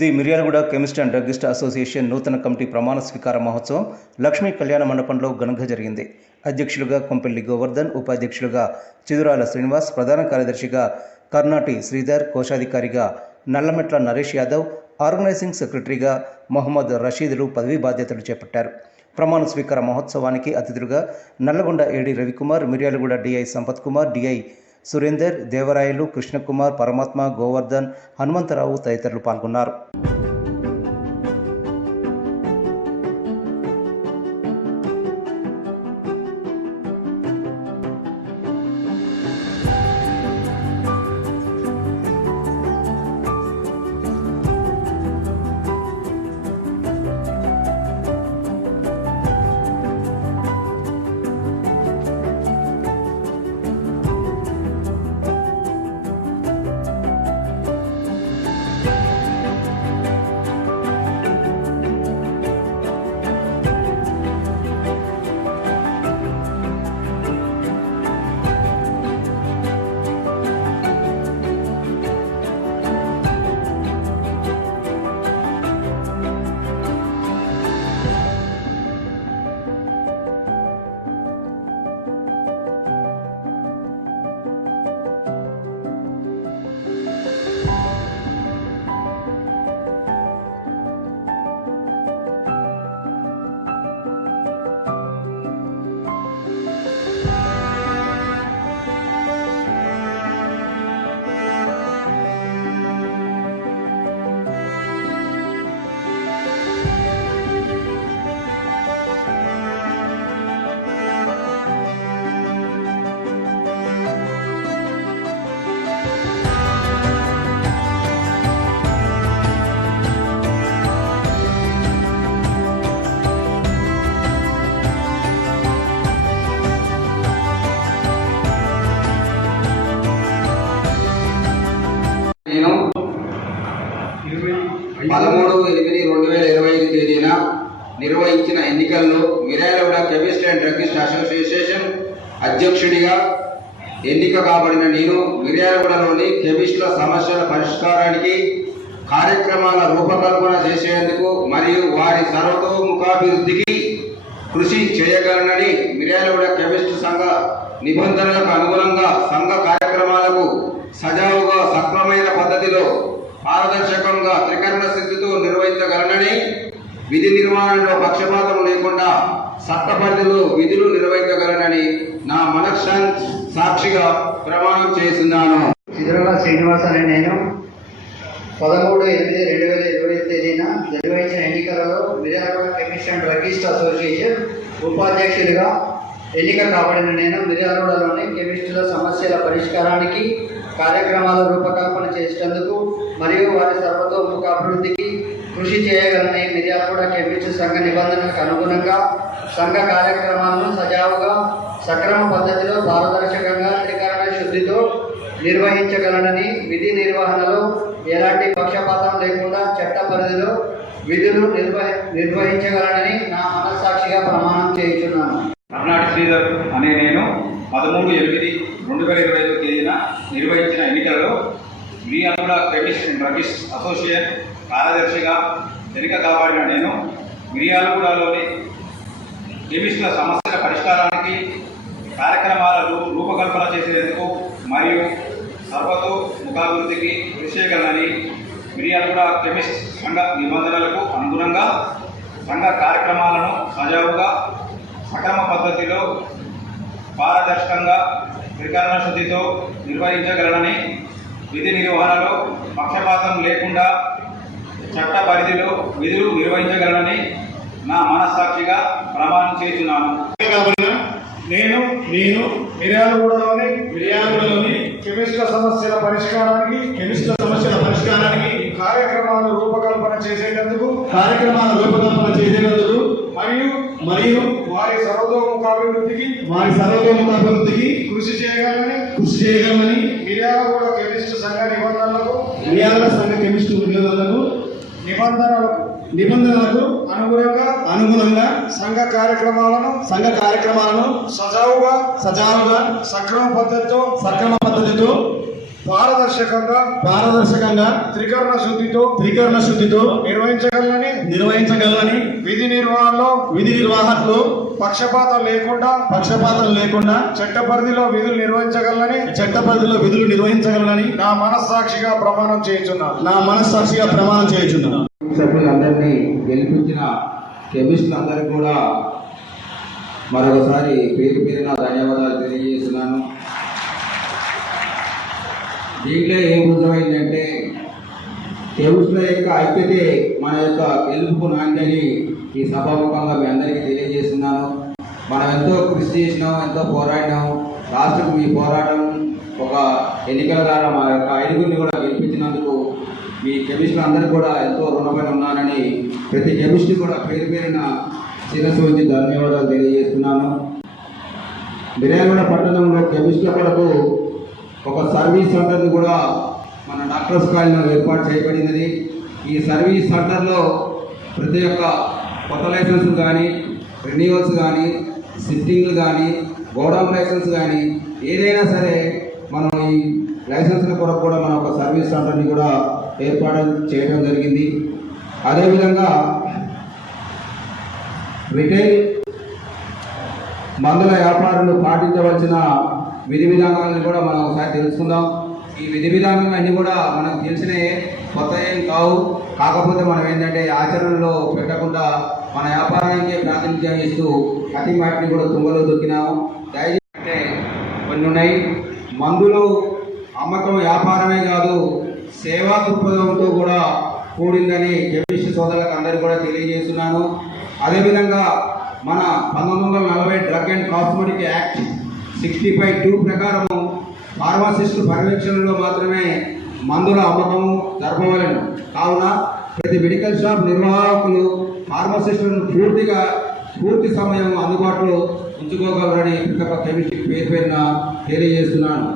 The Miryalaguda Chemist and Druggist Association నూతన committee ప్రమాణ స్వీకార మహోత్సవం లక్ష్మీ కళ్యాణ మండపంలో ఘనంగా జరిగింది. అధ్యక్షులుగా కొంపెల్లి గోవర్ధన్ ఉపాధ్యక్షులుగా చిదురాల శ్రీనివాస్ ప్రధాన కార్యదర్శిగా కర్నాటి శ్రీధర్ కోశాధికారిగా నల్లమెట్ల నరేష్ యాదవ్ ఆర్గనైజింగ్ సెక్రటరీగా మొహమ్మద్ రషీదులు పదవీ బాధ్యతలు చేపట్టారు. ప్రమాణ స్వీకార మహోత్సవానికి అతిథులుగా Nalgonda AD Ravikumar Miryalaguda DI Sampath Kumar DI Surender Devarayalu Krishnakumar Paramatma Govardhan Hanumantharao తదితరులు పాల్గొన్నారు. పదమూడు ఎనిమిది రెండు వేల ఇరవై ఐదు తేదీన నిర్వహించిన ఎన్నికల్లో Miryalaguda Chemist and Druggist Association అధ్యక్షుడిగా ఎన్నిక కాబడిన నేను మిర్యాలగూడలోని కెమిస్టుల సమస్యల పరిష్కారానికి కార్యక్రమాల రూపకల్పన చేసేందుకు మరియు వారి సర్వతోముఖాభివృద్ధికి కృషి చేయగలనని మిర్యాలగూడ కెమిస్ట్ సంఘ నిబంధనలకు అనుగుణంగా సంఘ కార్యక్రమాలకు సజావుగా సక్రమైన పద్ధతిలో పారదర్శకంగా త్రికరణ స్థితితో నిర్వహించగలనని విధి నిర్వహణలో పక్షపాతం లేకుండా చట్ట పరిధిలో విధులు నిర్వహించగలనని నా మనశ్శాన్ సాక్షిగా ప్రమాణం చేస్తున్నాను. చిత్రంగా శ్రీనివాస్ అనే నేను పదమూడు ఎనిమిది రెండు వేల ఇరవై తేదీన నిర్వహించిన ఎన్నికలలో మిర్యాలగూడ కెమిస్ట్ డ్రగిస్ట్ అసోసియేషన్ ఉపాధ్యక్షుడిగా ఎన్నిక కాబడిన నేను మిర్యాలగూడలోని కెమిస్టుల సమస్యల పరిష్కారానికి కార్యక్రమాల రూపకల్పన చేసేందుకు మరియు వారి సర్వతోముఖ అభివృద్ధికి కృషి చేయగలని మిర్యాపూడ కెమిస్ట్ సంఘ నిబంధనలకు అనుగుణంగా సంఘ కార్యక్రమాలను సజావుగా సక్రమ పద్ధతిలో పారదర్శకంగా త్రికరణ శుద్ధితో నిర్వహించగలనని విధి నిర్వహణలో ఎలాంటి పక్షపాతం లేకుండా చట్ట పరిధిలో విధులు నిర్వహి నిర్వహించగలనని నా మనస్సాక్షిగా ప్రమాణం చేయుచున్నాను. కర్ణాటి శ్రీధర్ అనే నేను పదమూడు ఎనిమిది రెండు వేల ఇరవై ఐదు తేదీన నిర్వహించిన ఎన్నికలలో Miryalaguda Chemist and Druggist associate కార్యదర్శిగా వెనుక కాపాడిన నేను మిరియాలగూడలోని కెమిస్టుల సమస్యల పరిష్కారానికి కార్యక్రమాలను రూపకల్పన చేసేందుకు మరియు సర్వతో ముఖాభివృద్ధికి కృషి చేయగలనని మిరియాలగూడ కెమిస్ట్ సంఘ నిబంధనలకు అనుగుణంగా సంఘ కార్యక్రమాలను సజావుగా సక్రమ పద్ధతిలో పారదర్శకంగా త్రికరణ శుద్ధితో నిర్వహించగలనని విధి నిర్వహణలో పక్షపాతం లేకుండా చట్ట పరిధిలో విధులు నిర్వహించగలనని నా మనస్సాక్షిగా ప్రమాణం చేస్తున్నాను. నేను నేను మిర్యాలగూడలోని మిర్యాలగూడలోని కెమిస్ట్ల సమస్యల పరిష్కారానికి కెమిస్ట్ల సమస్యల పరిష్కారానికి కార్యక్రమాలు రూపకల్పన చేసేటందుకు కార్యక్రమాల రూపకల్పన చేసేటందుకు మరియు మరియు వారి సర్వతోముఖాభివృద్ధికి వారి సర్వతోముఖాభివృద్ధికి కృషి చేయగలని కృషి చేయగలమని మిర్యాలగూడ కెమిస్ట్ సంఘ నిబంధనలకు మిర్యాలగూడ సంఘ కెమిస్ట్ నిబంధనలకు నిబంధనలకు నిబంధనలకు అనుగుణంగా అనుగుణంగా సంఘ కార్యక్రమాలను సంఘ కార్యక్రమాలను సజావుగా సజావుగా సక్రమ పద్ధతితో సక్రమ పద్ధతితో పారదర్శకంగా పారదర్శకంగా త్రికరణ శుద్ధితో త్రికరణ శుద్ధితో నిర్వహించగలనని నిర్వహించగలనని విధి నిర్వహణలో విధి నిర్వాహకులు పక్షపాతం లేకుండా పక్షపాతం లేకుండా చట్ట పరిధిలో విధులు నిర్వహించగలనని చట్ట పరిధిలో విధులు నిర్వహించగలనని నా మనస్సాక్షిగా ప్రమాణం చేయించున్నాను. నా మనస్సాక్షిగా ప్రమాణం చేయుచున్నాను. సభ్యులందరినీ గెలిపించిన కెమిస్టులందరికీ కూడా మరొకసారి పేరు పేరున ధన్యవాదాలు తెలియజేస్తున్నాను. దీంట్లో ఏం రుజువైందంటే కెమిస్టుల యొక్క ఐక్యతే మన యొక్క గెలుపు నాందని ఈ సభాముఖంగా మీ అందరికీ తెలియజేస్తున్నాను. మనం ఎంతో కృషి చేసినాం ఎంతో పోరాడినాం. రాష్ట్రం మీ పోరాటం ఒక ఎన్నికల ద్వారా మా యొక్క ఐదుగురిని కూడా గెలిపించినందుకు మీ కెమిస్టులు అందరూ కూడా ఎంతో రుణపడి ఉన్నానని ప్రతి కెమిస్ట్రీ కూడా పేరు పేరిన శిరస్సు వచ్చి ధన్యవాదాలు తెలియజేస్తున్నాను. మిర్యాలగూడ పట్టణంలో కెమిస్ట్ల కొరకు ఒక సర్వీస్ సెంటర్ని కూడా మన డాక్టర్స్ కాలనీలో ఏర్పాటు చేయబడినది. ఈ సర్వీస్ సెంటర్లో ప్రతి ఒక్క కొత్త లైసెన్స్ కానీ రెన్యూవల్స్ కానీ సిట్టింగ్లు కానీ గోడౌన్ లైసెన్స్ కానీ ఏదైనా సరే మనం ఈ లైసెన్స్ల కొరకు కూడా మనం ఒక సర్వీస్ సెంటర్ని కూడా ఏర్పాటు చేయడం జరిగింది. అదేవిధంగా రిటైల్ మందుల వ్యాపారులు పాటించవలసిన విధి విధానాలను కూడా మనం ఒకసారి తెలుసుకుందాం. ఈ విధి విధానాలు అన్నీ కూడా మనకు తెలిసినవి కొత్త ఏం కావు. కాకపోతే మనం ఏంటంటే ఆచరణలో పెట్టకుండా మన వ్యాపారానికి ప్రాతినిధ్యం ఇస్తూ అతి వాటిని కూడా తుంగలో దొక్కినాము. దయచేసి అంటే కొన్ని ఉన్నాయి. మందులు అమ్మకం వ్యాపారమే కాదు సేవా దృక్పథంతో కూడా కూడిందని కెమిస్ట్ సోదరులకు అందరికీ కూడా తెలియజేస్తున్నాను. అదేవిధంగా మన పంతొమ్మిది వందల నలభై drug and cosmetic act sixty five two ప్రకారము ఫార్మాసిస్టు పర్యవేక్షణలో మాత్రమే మందుల అమ్మకము జరపవలను. కావున ప్రతి మెడికల్ షాప్ నిర్వాహకులు ఫార్మసిస్టులను పూర్తిగా పూర్తి సమయం అందుబాటులో ఉంచుకోగలరని ప్రతి కెమిస్ట్రీ పేరు పేరున తెలియజేస్తున్నాను.